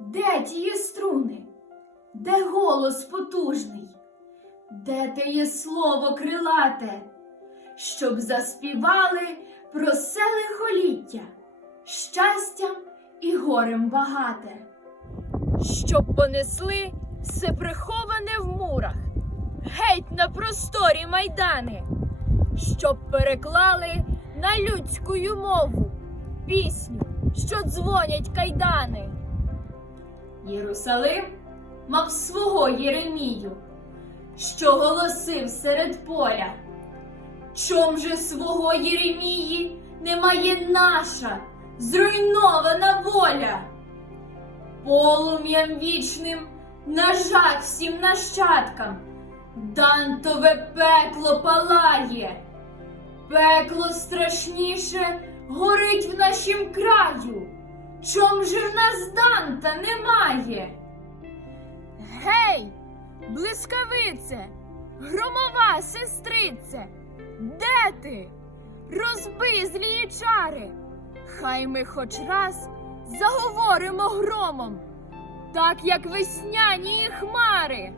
Де тії струни? Де голос потужний? Де те є слово крилате, щоб заспівали про все лихоліття, щастям і горем багате, щоб понесли все приховане в мурах, геть на просторі майдани, щоб переклали на людську мову пісню, що дзвонять кайдани. Єрусалим мав свого Єремію, що голосив серед поля. Чом же свого Єремії немає наша зруйнована воля? Полум'ям вічним нажать всім нащадкам, Дантове пекло палає, пекло страшніше горить в нашім краю. Чом же в нас Данта блискавице, громова сестрице, де ти? Розби злії чари, хай ми хоч раз заговоримо громом, так як весняні хмари.